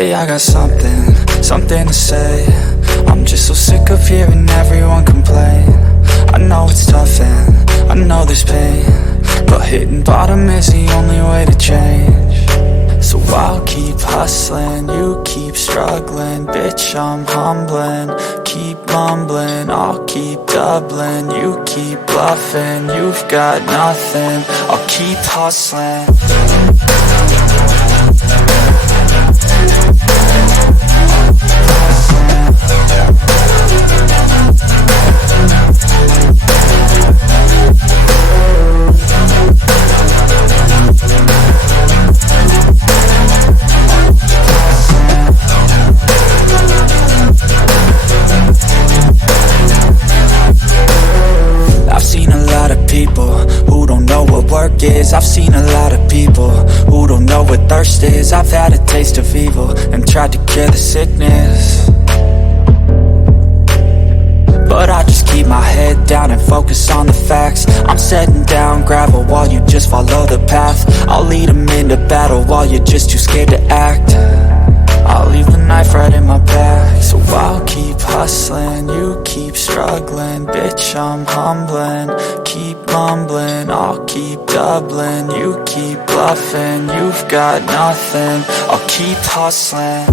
Hey, I got something to say. I'm just so sick of hearing everyone complain. I know it's tough and I know there's pain, but hitting bottom is the only way to change. So I'll keep hustling, you keep struggling. Bitch, I'm humbling, keep mumbling. I'll keep doubling, you keep bluffing. You've got nothing, I'll keep hustling. I've seen a lot of people who don't know what work is. I've seen a lot of people who don't know what thirst is. I've had a taste of evil and tried to cure the sickness, but I just keep my head down and focus on the facts. I'm setting down gravel while you just follow the path. I'll lead them into battle while you're just too scared to act. I'll leave the knife right in my back. So I'll keep hustling, you keep struggling. Bitch, I'm humbling, keep mumbling. I'll keep doubling, you keep bluffing. You've got nothing, I'll keep hustling.